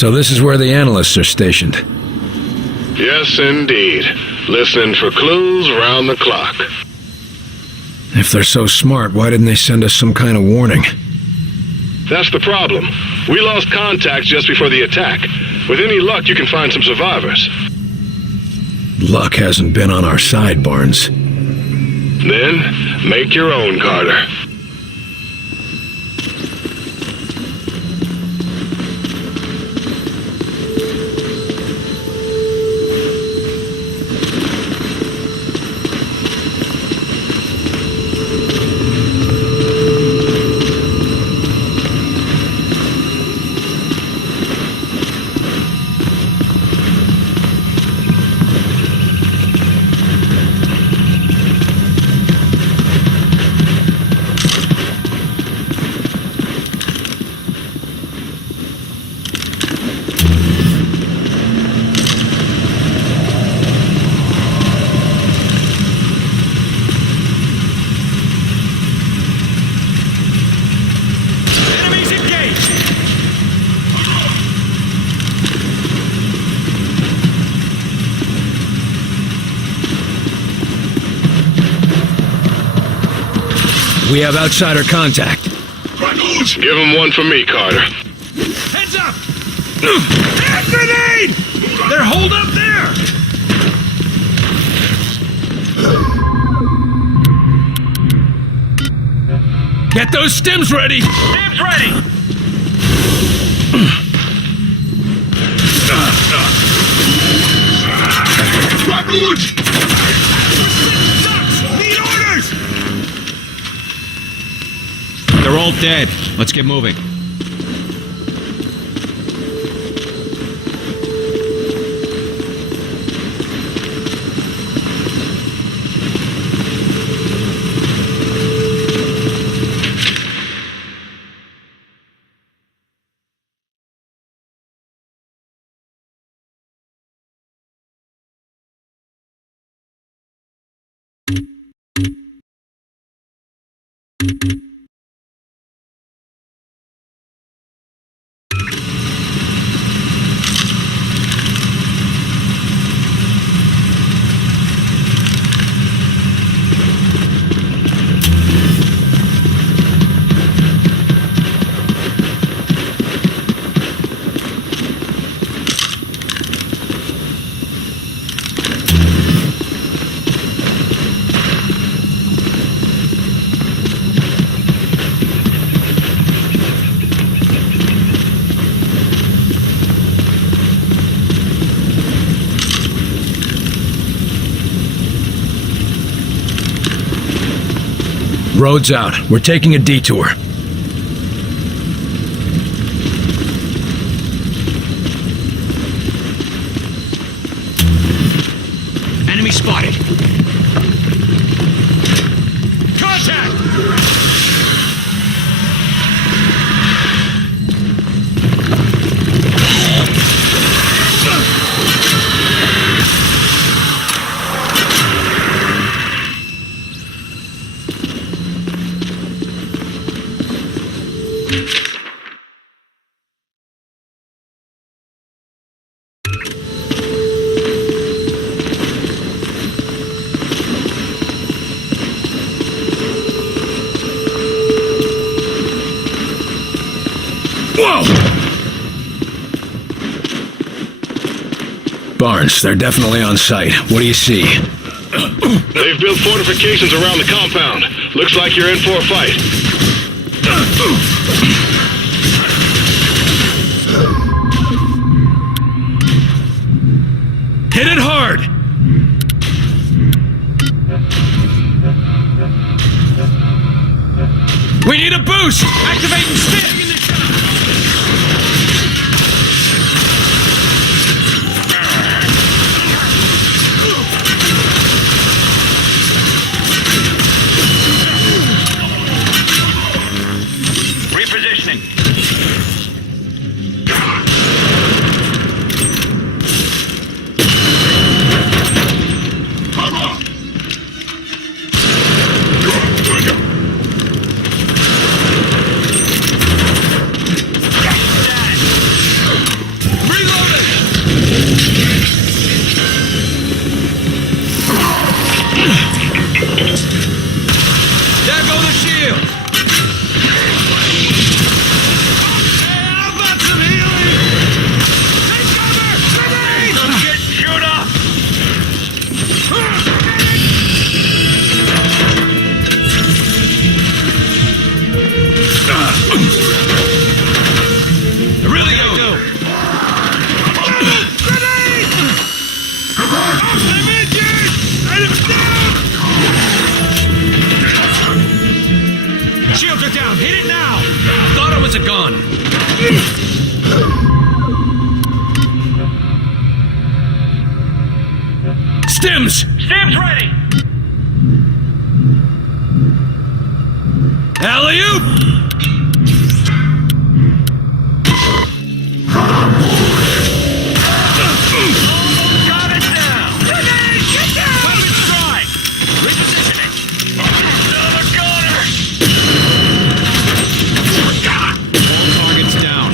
So this is where the analysts are stationed. Yes, indeed. Listening for clues around the clock. If they're so smart, why didn't they send us some kind of warning? That's the problem. We lost contact just before the attack. With any luck, you can find some survivors. Luck hasn't been on our side, Barnes. Then, make your own, Carter. We have outsider contact. Give him one for me, Carter. Heads up! Hand grenade! They're holed up there! Get those stims ready! Stims ready! Need orders! They're all dead. Let's get moving. Road's out. We're taking a detour. Enemy spotted. Contact! Whoa! Barnes, they're definitely on site. What do you see? They've built fortifications around the compound. Looks like you're in for a fight. Hit it hard! We need a boost! Activating stick! Repositioning. ready! Alley-oop! Got it down! Grenade! Get down! Weapon strike! Repositioning! Another gunner! All targets down.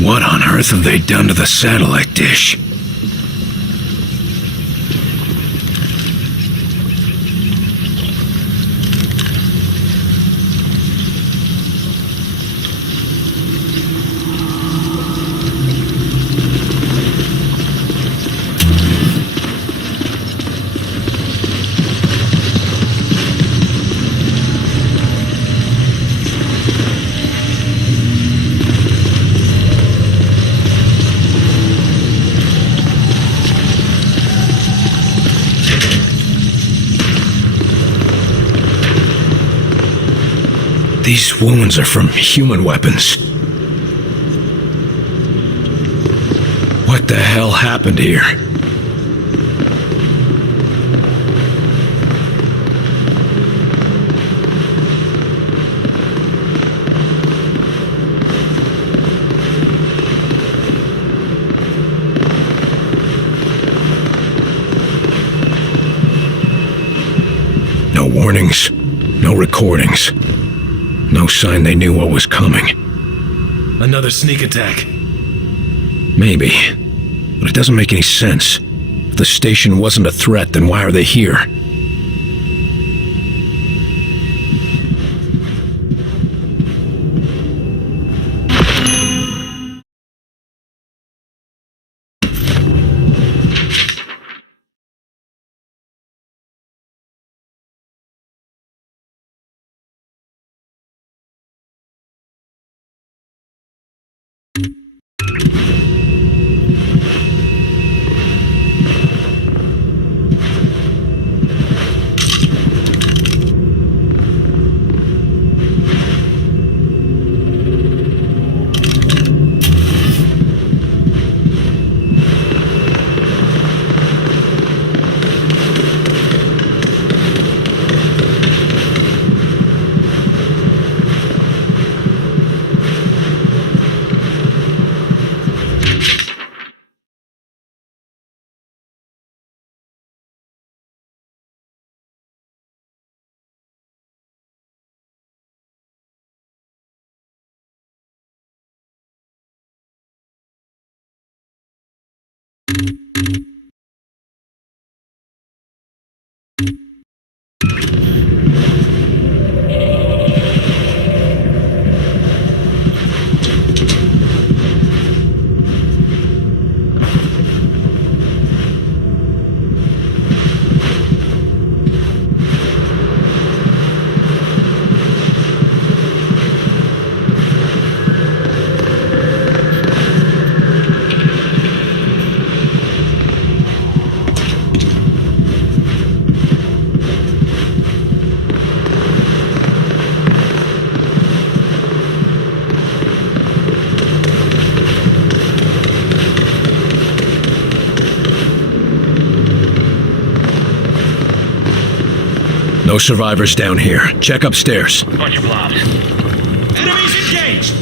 What on earth have they done to the satellite dish? These wounds are from human weapons. What the hell happened here? No warnings, no recordings. No sign they knew what was coming. Another sneak attack. Maybe. But it doesn't make any sense. If the station wasn't a threat, then why are they here? No survivors down here. Check upstairs. Bunch of blobs. Enemies engaged!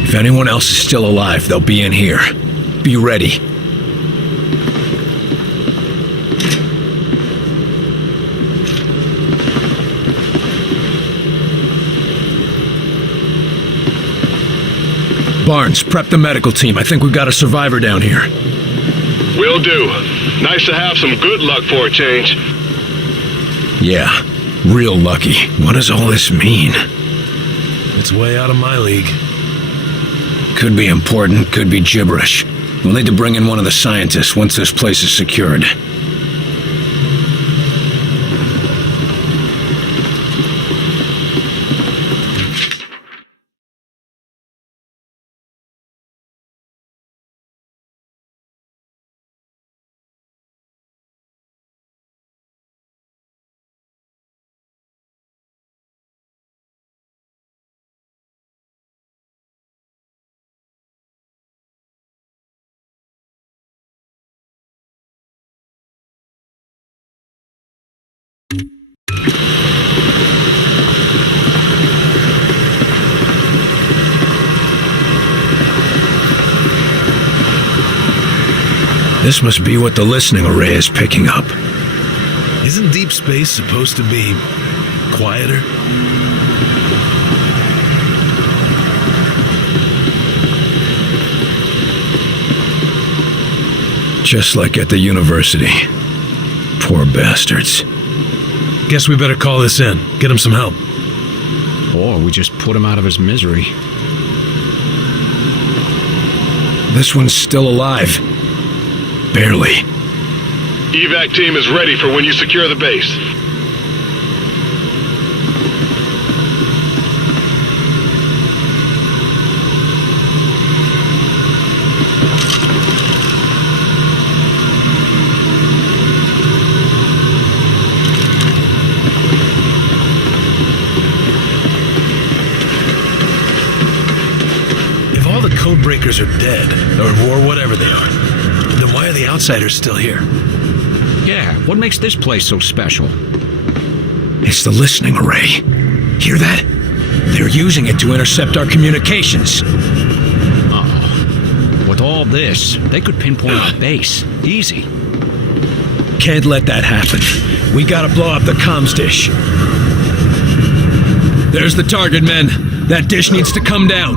If anyone else is still alive, they'll be in here. Be ready. Barnes, prep the medical team. I think we've got a survivor down here. Will do. Nice to have some good luck for a change. Yeah, real lucky. What does all this mean? It's way out of my league. Could be important, could be gibberish. We'll need to bring in one of the scientists once this place is secured. This must be what the listening array is picking up. Isn't deep space supposed to be quieter? Just like at the university. Poor bastards. Guess we better call this in. Get him some help. Or we just put him out of his misery. This one's still alive. Barely. Evac team is ready for when you secure the base. If all the code breakers are dead, or whatever they are, then why are the outsiders still here? Yeah, what makes this place so special? It's the listening array. Hear that? They're using it to intercept our communications. Oh, with all this, they could pinpoint our base. Easy. Can't let that happen. We gotta blow up the comms dish. There's the target, men. That dish needs to come down.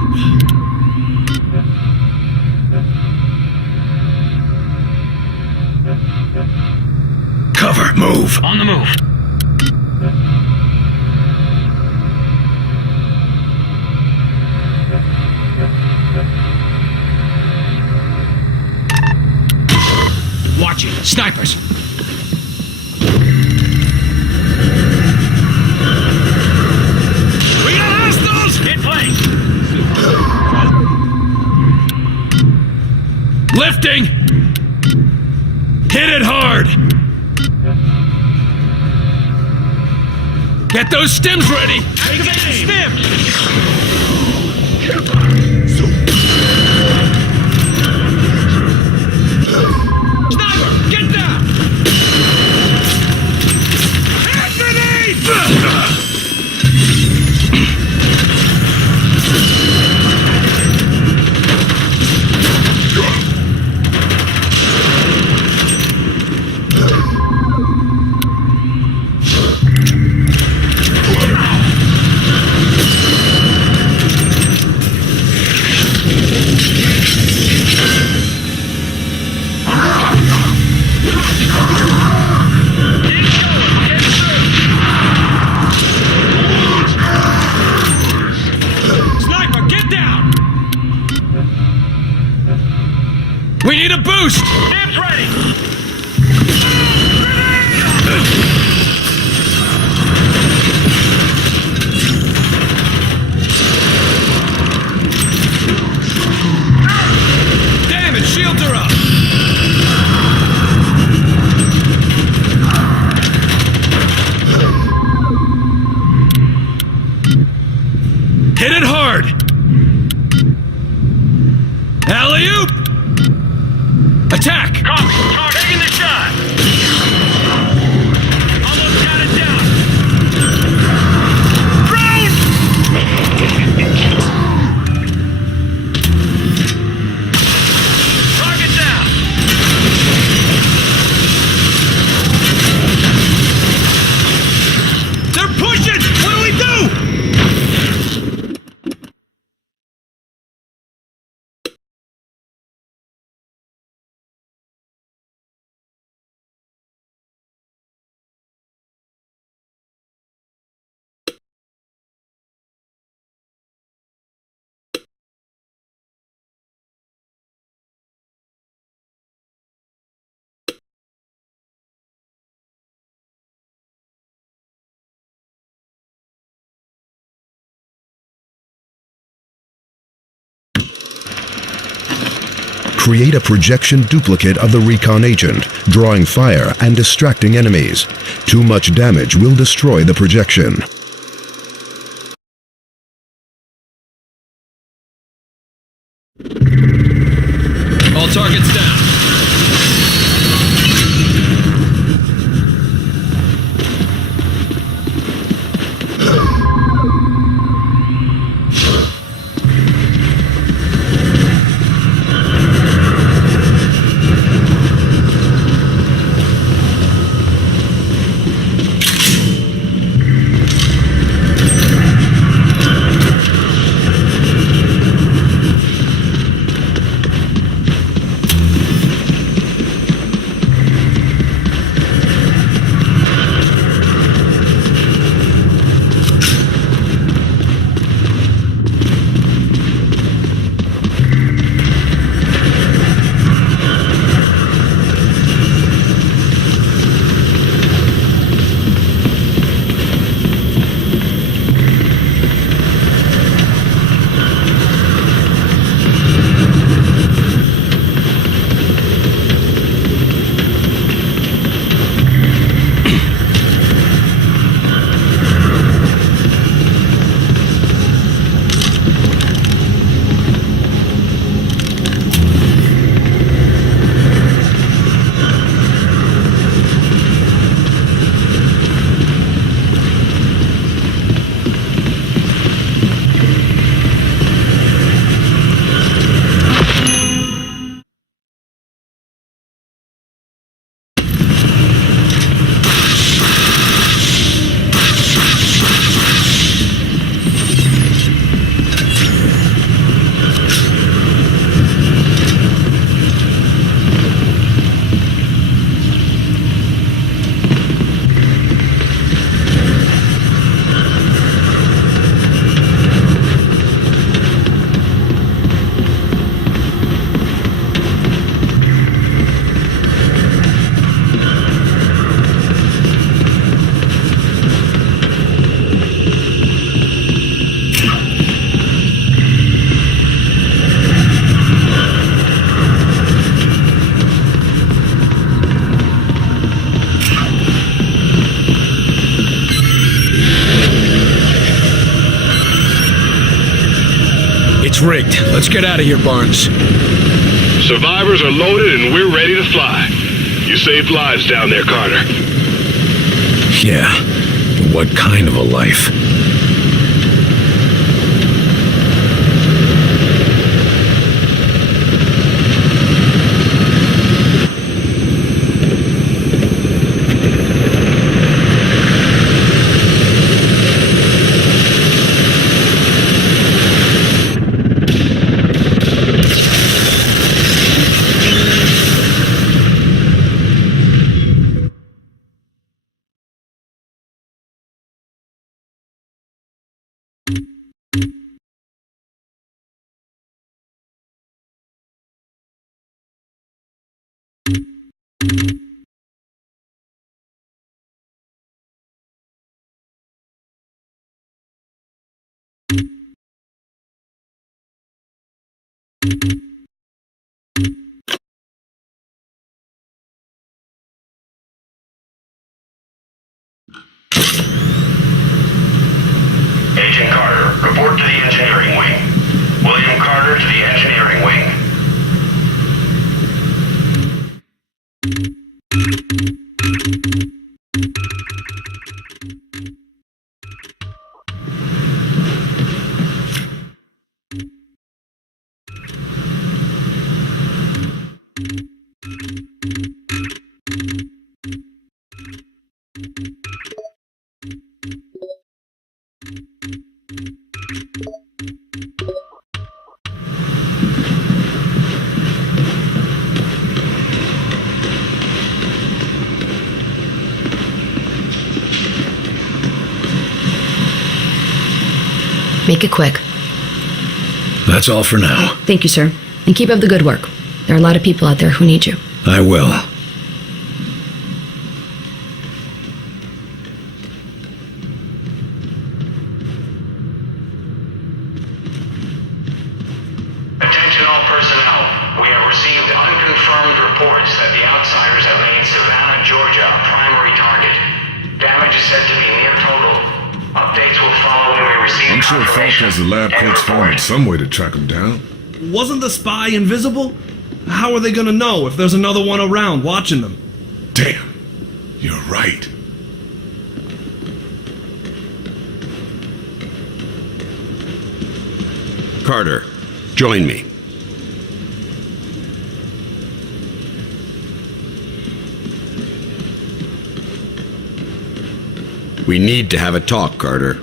Cover, move. On the move. Watch it. Snipers. We got hostiles! Get flanked. Lifting! Hit it hard! Get those stims ready! Activate the stim! Sniper, get down! We need a boost! Stamps ready! Damn it, shields are up! Hit it hard! Alley-oop! Attack! Copy. Taking the shot. Almost got it down. Drone! Target down. They're pushing! What do we do? Create a projection duplicate of the recon agent, drawing fire and distracting enemies. Too much damage will destroy the projection. All targets down. It's rigged. Let's get out of here, Barnes. Survivors are loaded and we're ready to fly. You saved lives down there, Carter. Yeah. But what kind of a life? Make it quick. That's all for now. Thank you, sir. And keep up the good work. There are a lot of people out there who need you. I will. Attention all personnel. We have received unconfirmed reports that the outsiders have made Savannah, Georgia a primary target. Damage is said to be near total. Updates will follow when we receive I'm sure Falk confirmation. has the lab End coats report. found some way to track him down. Wasn't the spy invisible? How are they gonna know if there's another one around watching them? Damn, you're right. Carter, join me. We need to have a talk, Carter.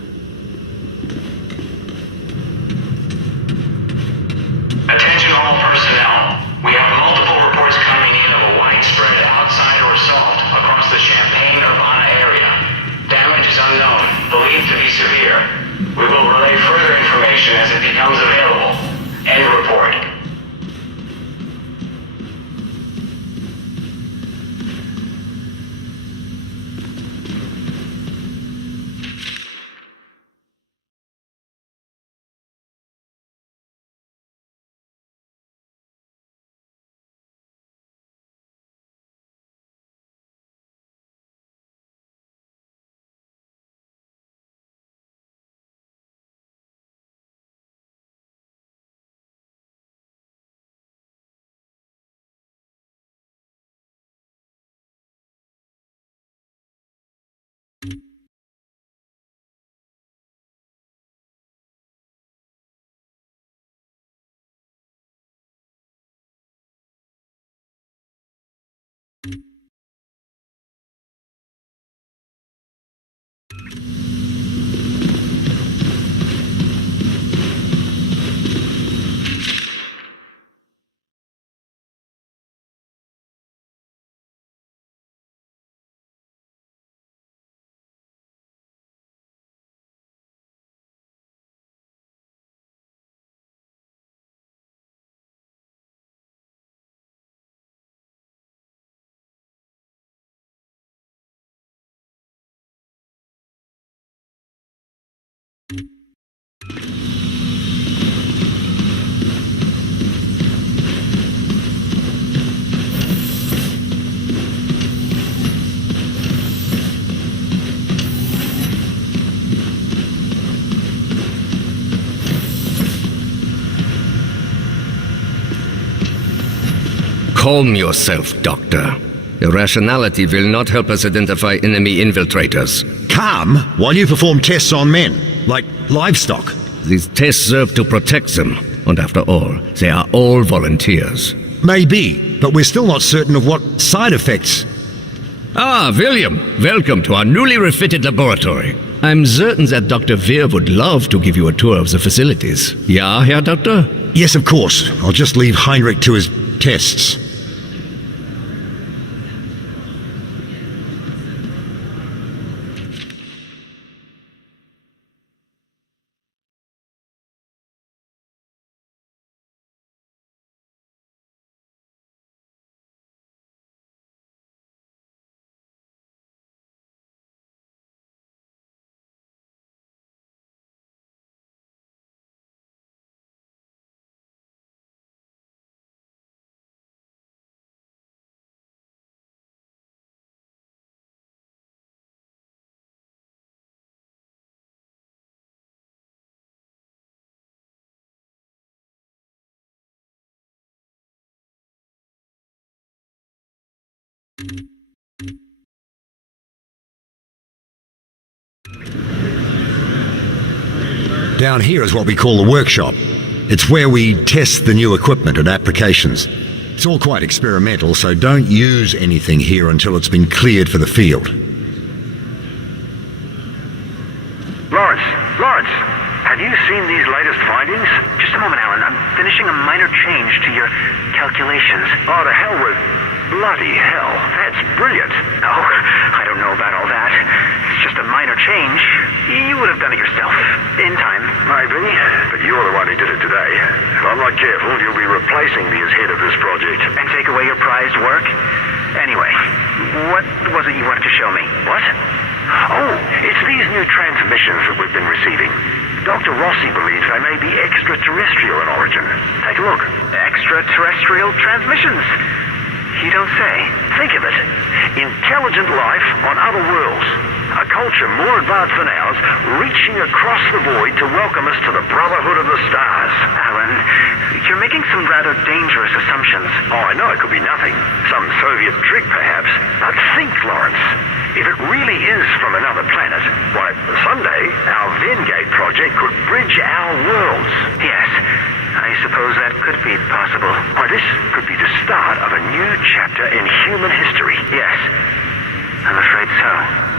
Attention all personnel. We have multiple reports coming in of a widespread outsider assault across the Champaign-Urbana area. Damage is unknown, believed to be severe. We will relay further information as it becomes available. End report. Calm yourself, Doctor. Irrationality will not help us identify enemy infiltrators. Calm while you perform tests on men, like livestock. These tests serve to protect them, and after all, they are all volunteers. Maybe, but we're still not certain of what side effects. Ah, William, welcome to our newly refitted laboratory. I'm certain that Dr. Veer would love to give you a tour of the facilities. Yeah, Herr Doctor? Yes, of course. I'll just leave Heinrich to his tests. Down here is what we call the workshop. It's where we test the new equipment and applications. It's all quite experimental, so don't use anything here until it's been cleared for the field. Lawrence, have you seen these latest findings? Just a moment, Alan. I'm finishing a minor change to your calculations. Oh, to hell with... Bloody hell, that's brilliant. Oh, I don't know about all that. It's just a minor change. You would have done it yourself, in time. Maybe, but you're the one who did it today. If I'm not careful, you'll be replacing me as head of this project. And take away your prized work? Anyway, what was it you wanted to show me? What? Oh, it's these new transmissions that we've been receiving. Dr. Rossi believes they may be extraterrestrial in origin. Take a look. Extraterrestrial transmissions? You don't say. Think of it. Intelligent life on other worlds. A culture more advanced than ours, reaching across the void to welcome us to the Brotherhood of the Stars. Alan, you're making some rather dangerous assumptions. Oh, I know it could be nothing. Some Soviet trick, perhaps. But think, Lawrence. If it really is from another planet, why, someday our Vengate project could bridge our worlds. Yes, I suppose that could be possible. Why, this could be the start of a new chapter in human history. Yes, I'm afraid so.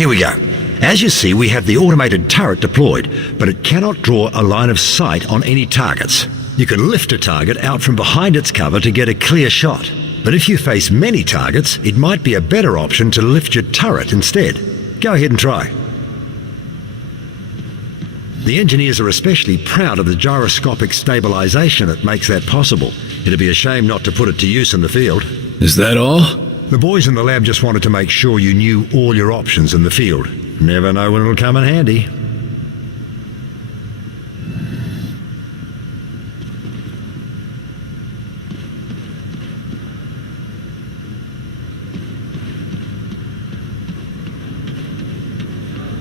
Here we go. As you see, we have the automated turret deployed, but it cannot draw a line of sight on any targets. You can lift a target out from behind its cover to get a clear shot. But if you face many targets, it might be a better option to lift your turret instead. Go ahead and try. The engineers are especially proud of the gyroscopic stabilization that makes that possible. It'd be a shame not to put it to use in the field. Is that all? The boys in the lab just wanted to make sure you knew all your options in the field. Never know when it'll come in handy.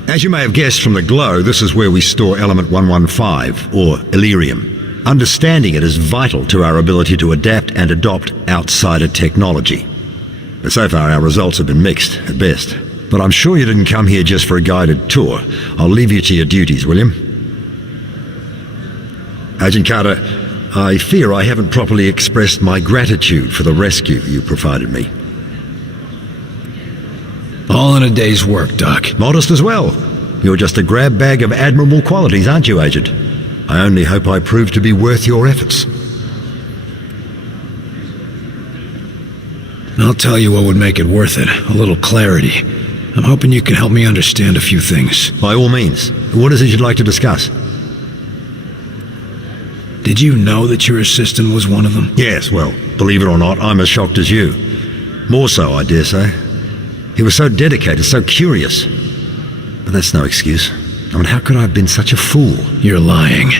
As you may have guessed from the glow, this is where we store element 115, or Illyrium. Understanding it is vital to our ability to adapt and adopt outsider technology. But so far our results have been mixed, at best. But I'm sure you didn't come here just for a guided tour. I'll leave you to your duties, William. Agent Carter, I fear I haven't properly expressed my gratitude for the rescue you provided me. All in a day's work, Doc. Modest as well. You're just a grab bag of admirable qualities, aren't you, Agent? I only hope I prove to be worth your efforts. I'll tell you what would make it worth it. A little clarity. I'm hoping you can help me understand a few things. By all means. What is it you'd like to discuss? Did you know that your assistant was one of them? Yes, well, believe it or not, I'm as shocked as you. More so, I dare say. He was so dedicated, so curious. But that's no excuse. I mean, how could I have been such a fool? You're lying.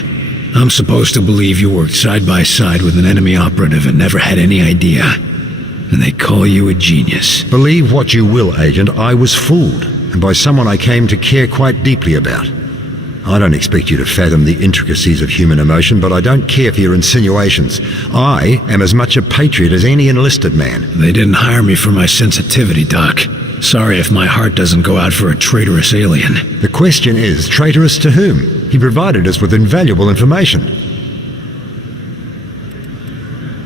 I'm supposed to believe you worked side by side with an enemy operative and never had any idea. And they call you a genius. Believe what you will, Agent, I was fooled. And by someone I came to care quite deeply about. I don't expect you to fathom the intricacies of human emotion, but I don't care for your insinuations. I am as much a patriot as any enlisted man. They didn't hire me for my sensitivity, Doc. Sorry if my heart doesn't go out for a traitorous alien. The question is, traitorous to whom? He provided us with invaluable information.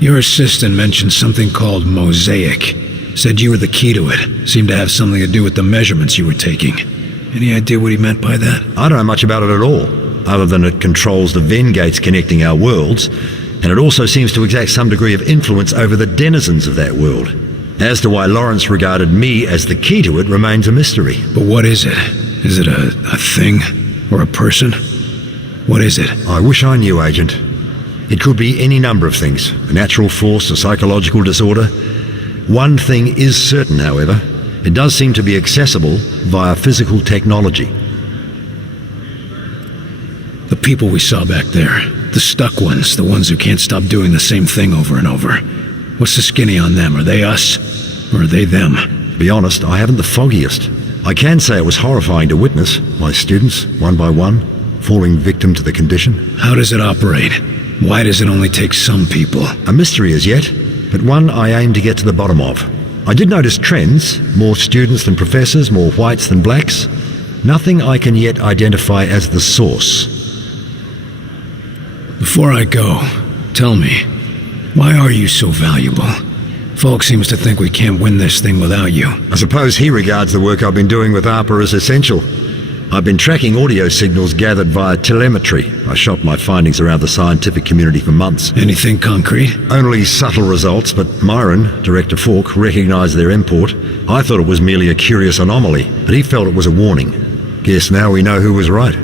Your assistant mentioned something called Mosaic. Said you were the key to it. Seemed to have something to do with the measurements you were taking. Any idea what he meant by that? I don't know much about it at all, other than it controls the Venn gates connecting our worlds, and it also seems to exact some degree of influence over the denizens of that world. As to why Lawrence regarded me as the key to it remains a mystery. But what is it? Is it a thing? Or a person? What is it? I wish I knew, Agent. It could be any number of things. A natural force, a psychological disorder. One thing is certain, however. It does seem to be accessible via physical technology. The people we saw back there. The stuck ones. The ones who can't stop doing the same thing over and over. What's the skinny on them? Are they us? Or are they them? To be honest, I haven't the foggiest. I can say it was horrifying to witness. My students, one by one, falling victim to the condition. How does it operate? Why does it only take some people? A mystery as yet, but one I aim to get to the bottom of. I did notice trends. More students than professors, more whites than blacks. Nothing I can yet identify as the source. Before I go, tell me, why are you so valuable? Falk seems to think we can't win this thing without you. I suppose he regards the work I've been doing with ARPA as essential. I've been tracking audio signals gathered via telemetry. I shot my findings around the scientific community for months. Anything concrete? Only subtle results, but Myron, Director Falk, recognized their import. I thought it was merely a curious anomaly, but he felt it was a warning. Guess now we know who was right.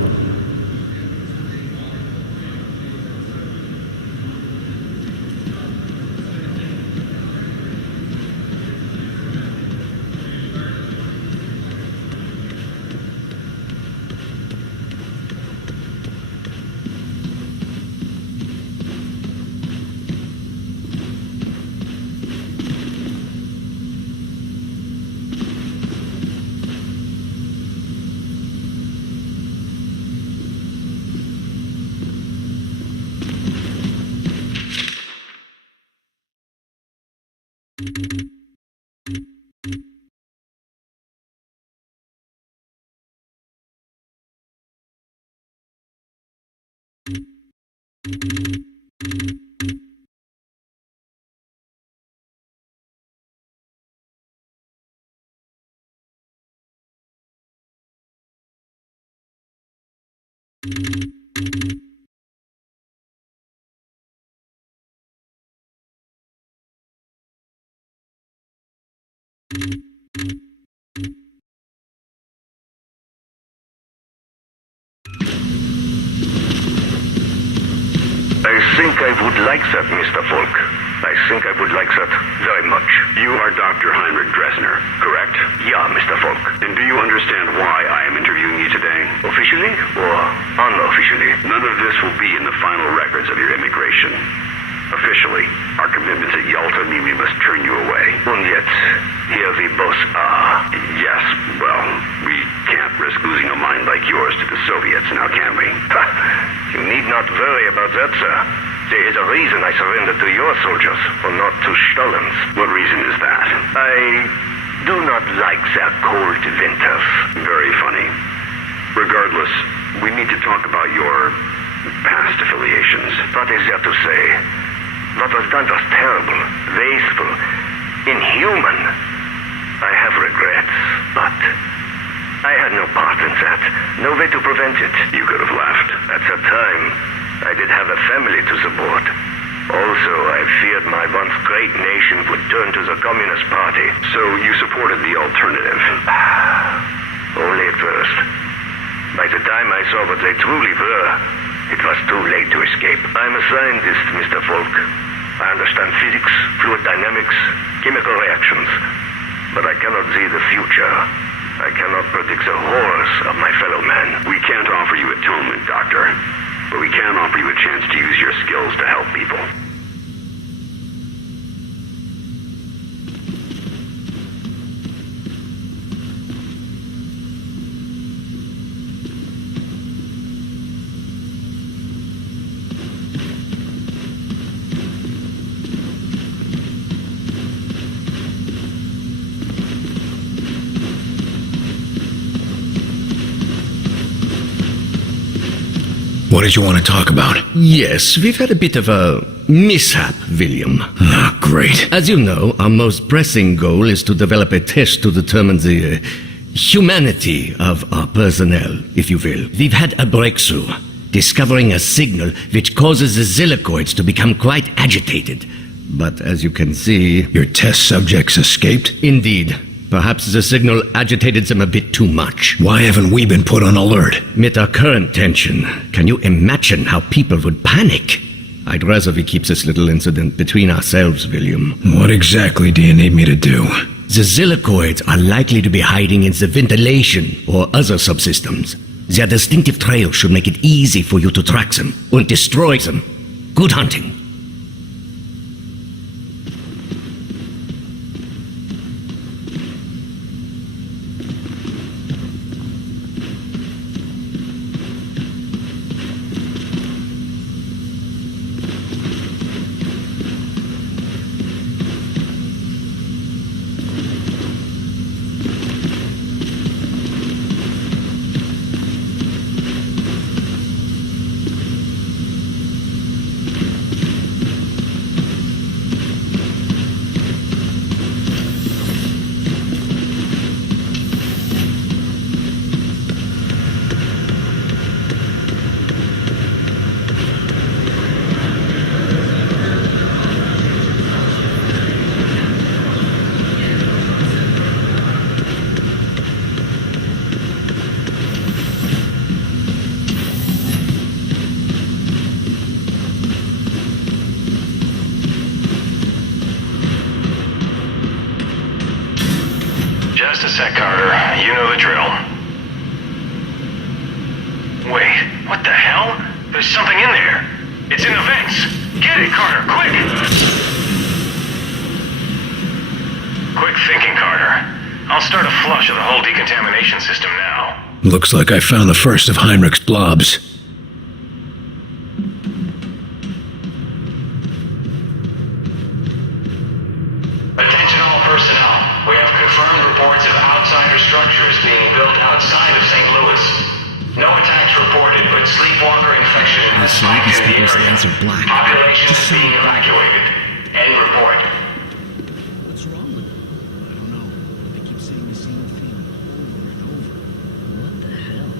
I think I would like that, Mr. Falk. I think I would like that very much. You are Dr. Heinrich Dressner, correct? Yeah, Mr. Falk. And do you understand why I am interviewing you today? Officially or unofficially? None of this will be in the final records of your immigration. Officially, our commitments at Yalta mean we must turn you away. And yet, here we both are. Yes, well, we can't risk losing a mind like yours to the Soviets, now can we? You need not worry about that, sir. There is a reason I surrendered to your soldiers, or not to Stalin's. What reason is that? I do not like their cold winters. Very funny. Regardless, we need to talk about your past affiliations. What is there to say? What was done was terrible, wasteful, inhuman. I have regrets, but I had no part in that. No way to prevent it. You could have left. At that time, I did have a family to support. Also, I feared my once great nation would turn to the Communist Party. So you supported the alternative? Only at first. By the time I saw what they truly were, it was too late to escape. I'm a scientist, Mr. Falk. I understand physics, fluid dynamics, chemical reactions. But I cannot see the future. I cannot predict the horrors of my fellow man. We can't offer you atonement, Doctor. But we can offer you a chance to use your skills to help people. What did you want to talk about? Yes, we've had a bit of a mishap, William. Oh, great. As you know, our most pressing goal is to develop a test to determine the humanity of our personnel, if you will. We've had a breakthrough, discovering a signal which causes the zillicoids to become quite agitated. But as you can see... Your test subjects escaped? Indeed. Perhaps the signal agitated them a bit too much. Why haven't we been put on alert? With our current tension, can you imagine how people would panic? I'd rather we keep this little incident between ourselves, William. What exactly do you need me to do? The zillicoids are likely to be hiding in the ventilation or other subsystems. Their distinctive trail should make it easy for you to track them and destroy them. Good hunting. Just a sec, Carter. You know the drill. Wait, what the hell? There's something in there. It's in the vents. Get it, Carter, quick! Quick thinking, Carter. I'll start a flush of the whole decontamination system now. Looks like I found the first of Heinrich's blobs. Attention all personnel. We have confirmed reports of outsider structures being built outside of St. Louis. No attacks reported, but sleepwalker infection has spiked in the area. Population is being evacuated. End report. What's wrong with them? I don't know. They keep saying the same thing over and over. What the hell?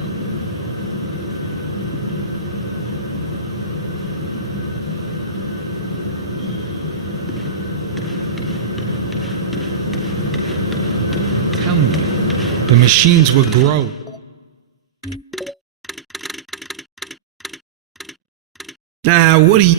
Tell me, the machines would grow. What do you...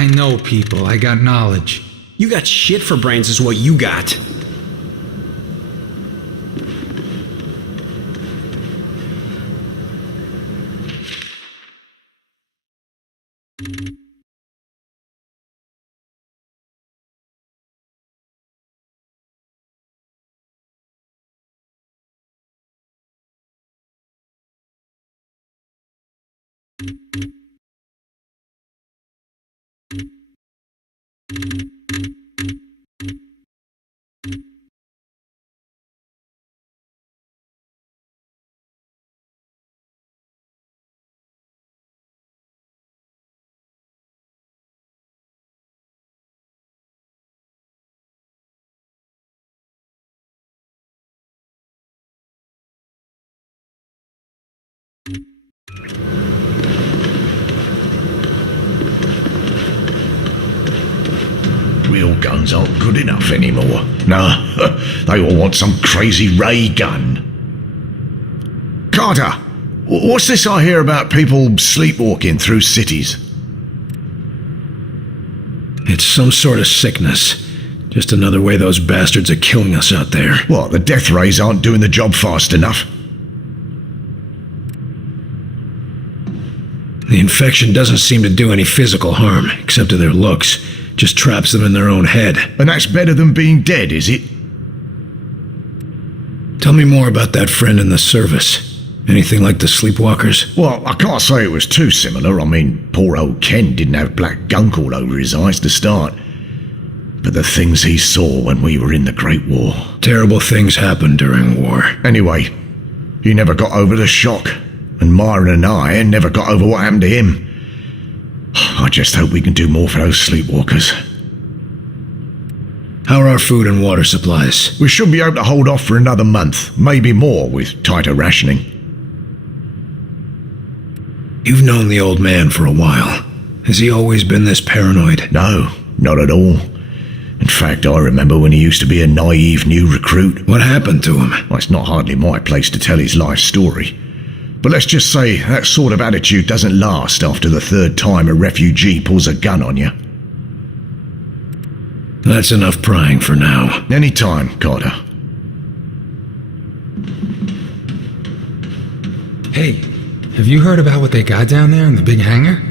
I know people. I got knowledge. You got shit for brains is what you got. Real guns aren't good enough anymore. No, they all want some crazy ray gun. Carter, what's this I hear about people sleepwalking through cities? It's some sort of sickness. Just another way those bastards are killing us out there. What, the death rays aren't doing the job fast enough? The infection doesn't seem to do any physical harm, except to their looks. Just traps them in their own head. And that's better than being dead, is it? Tell me more about that friend in the service. Anything like the sleepwalkers? Well, I can't say it was too similar. I mean, poor old Ken didn't have black gunk all over his eyes to start. But the things he saw when we were in the Great War. Terrible things happen during war. Anyway, he never got over the shock. And Myron and I never got over what happened to him. I just hope we can do more for those sleepwalkers. How are our food and water supplies? We should be able to hold off for another month, maybe more with tighter rationing. You've known the old man for a while. Has he always been this paranoid? No, not at all. In fact, I remember when he used to be a naive new recruit. What happened to him? Well, it's not hardly my place to tell his life story. But let's just say that sort of attitude doesn't last after the third time a refugee pulls a gun on you. That's enough prying for now. Anytime, Carter. Hey, have you heard about what they got down there in the big hangar?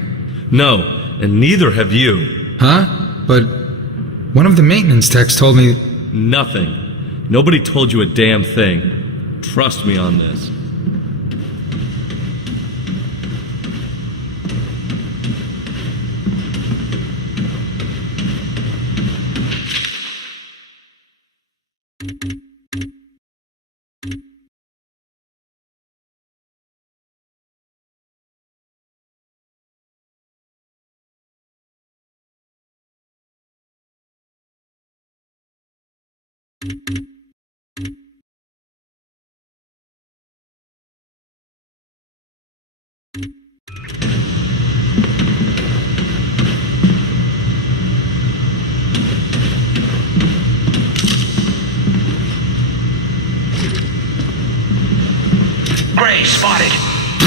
No, and neither have you. Huh? But one of the maintenance techs told me... Nothing. Nobody told you a damn thing. Trust me on this. Gray spotted.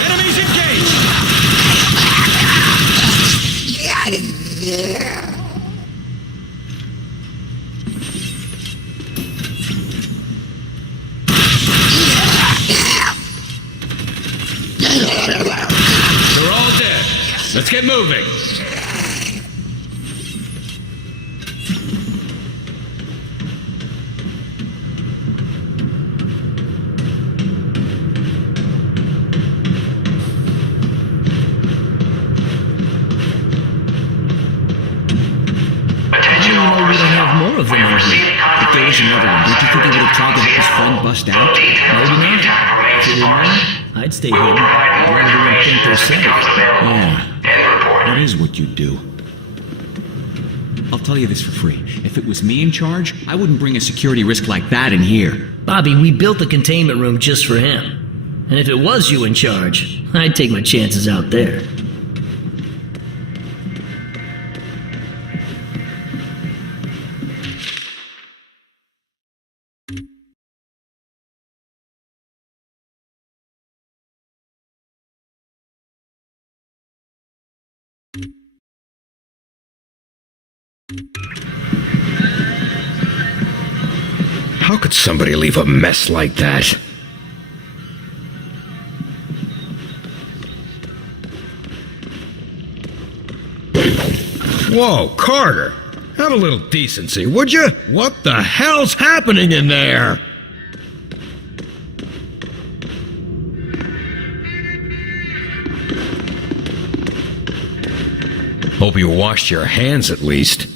Enemies engaged! They're all dead. Let's get moving. Attention all personnel. More of them We've over received here. If there was confirmation another from one, don't you think he would have tried to help his friend bust out? Details of the Maybe attack not. remain If you sparse. remember, I'd stay We will hidden. provide more Why do you information think they're as it safe? becomes available. Yeah, End report. that is what you do. I'll tell you this for free. If it was me in charge, I wouldn't bring a security risk like that in here. Bobby, we built the containment room just for him. And if it was you in charge, I'd take my chances out there. How could somebody leave a mess like that? Whoa, Carter! Have a little decency, would you? What the hell's happening in there? Hope you washed your hands at least.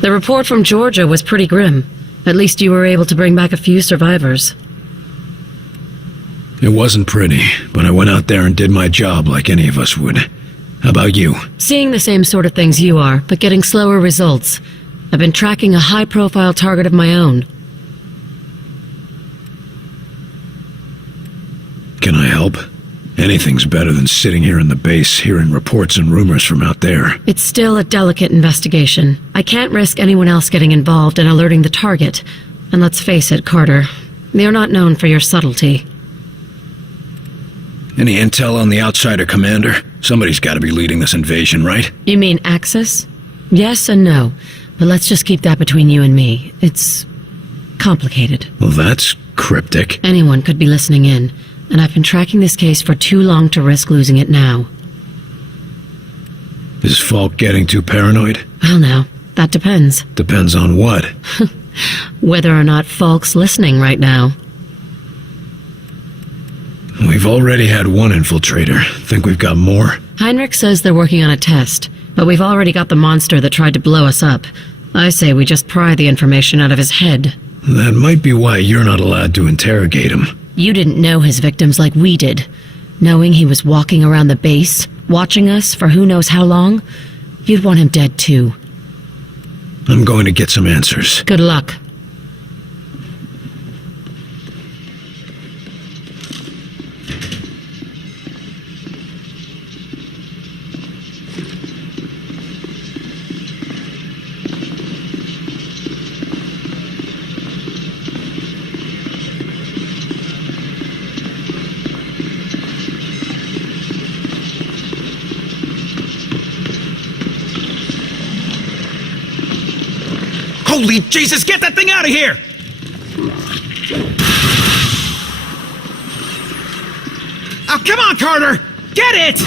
The report from Georgia was pretty grim. At least you were able to bring back a few survivors. It wasn't pretty, but I went out there and did my job like any of us would. How about you? Seeing the same sort of things you are, but getting slower results. I've been tracking a high-profile target of my own. Can I help? Anything's better than sitting here in the base, hearing reports and rumors from out there. It's still a delicate investigation. I can't risk anyone else getting involved and alerting the target. And let's face it, Carter, you're not known for your subtlety. Any intel on the outsider commander? Somebody's got to be leading this invasion, right? You mean Axis? Yes and no. But let's just keep that between you and me. It's complicated. Well, that's cryptic. Anyone could be listening in. And I've been tracking this case for too long to risk losing it now. Is Falk getting too paranoid? Well now, that depends. Depends on what? Whether or not Falk's listening right now. We've already had one infiltrator. Think we've got more? Heinrich says they're working on a test, but we've already got the monster that tried to blow us up. I say we just pry the information out of his head. That might be why you're not allowed to interrogate him. You didn't know his victims like we did. Knowing he was walking around the base, watching us for who knows how long, you'd want him dead too. I'm going to get some answers. Good luck. Holy Jesus, get that thing out of here! Oh, come on, Carter! Get it!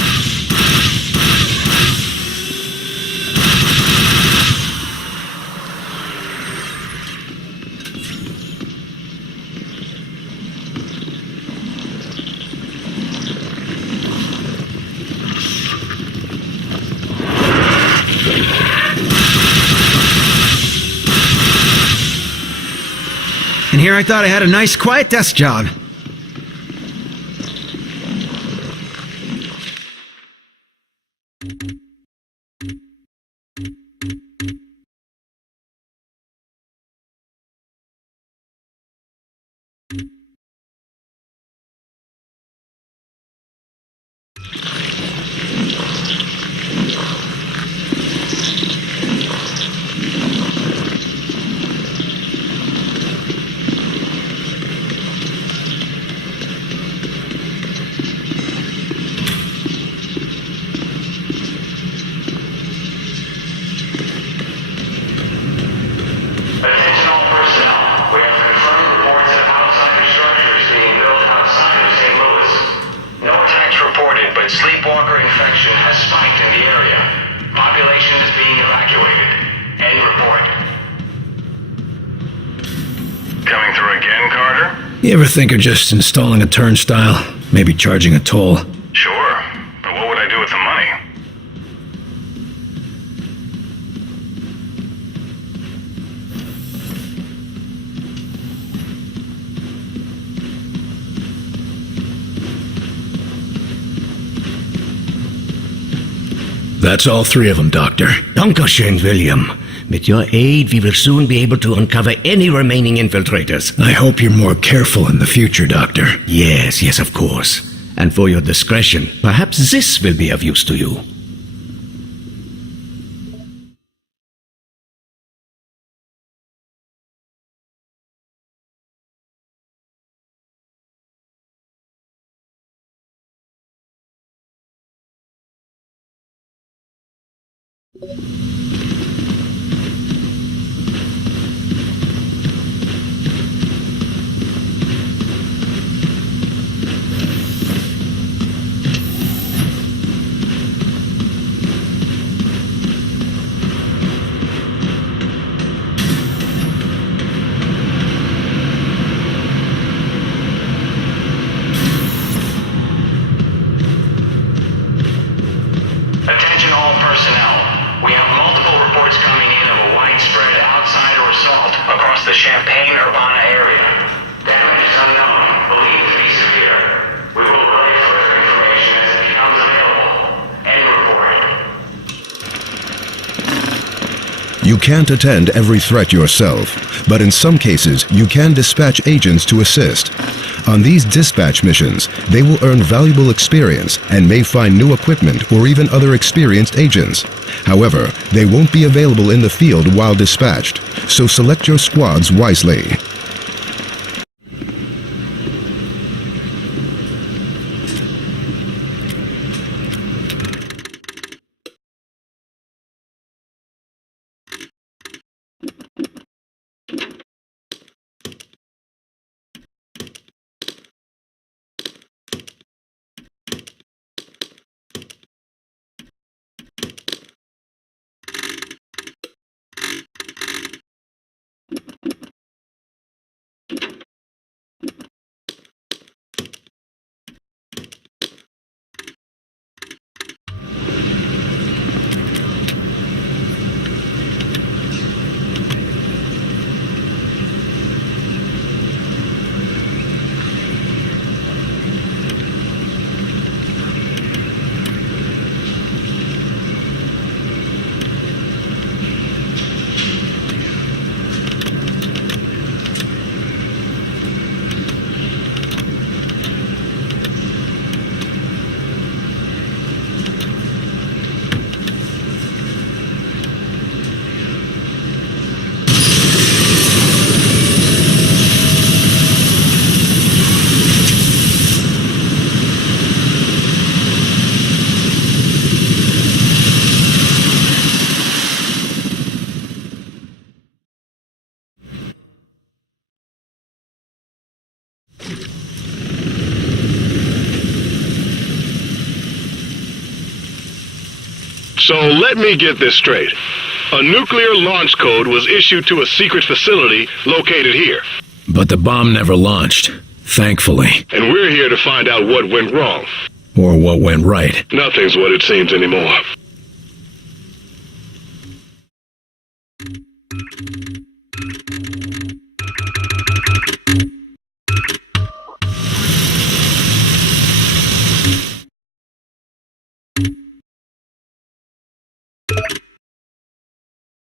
And here I thought I had a nice, quiet desk job. Sleepwalker infection has spiked in the area. Population is being evacuated. End report. Coming through again, Carter? You ever think of just installing a turnstile? Maybe charging a toll? Sure, but what would I do with the money? That's all three of them, Doctor. Dankeschön, William. With your aid, we will soon be able to uncover any remaining infiltrators. I hope you're more careful in the future, Doctor. Yes, of course. And for your discretion, perhaps this will be of use to you. Attention all personnel. We have multiple reports coming in of a widespread outsider assault across the Champaign-Urbana area. Damage is unknown, believed to be severe. We will relay further information as it becomes available. End report. You can't attend every threat yourself, but in some cases you can dispatch agents to assist. On these dispatch missions, they will earn valuable experience and may find new equipment or even other experienced agents. However, they won't be available in the field while dispatched, so select your squads wisely. So let me get this straight. A nuclear launch code was issued to a secret facility located here. But the bomb never launched, thankfully. And we're here to find out what went wrong. Or what went right. Nothing's what it seems anymore.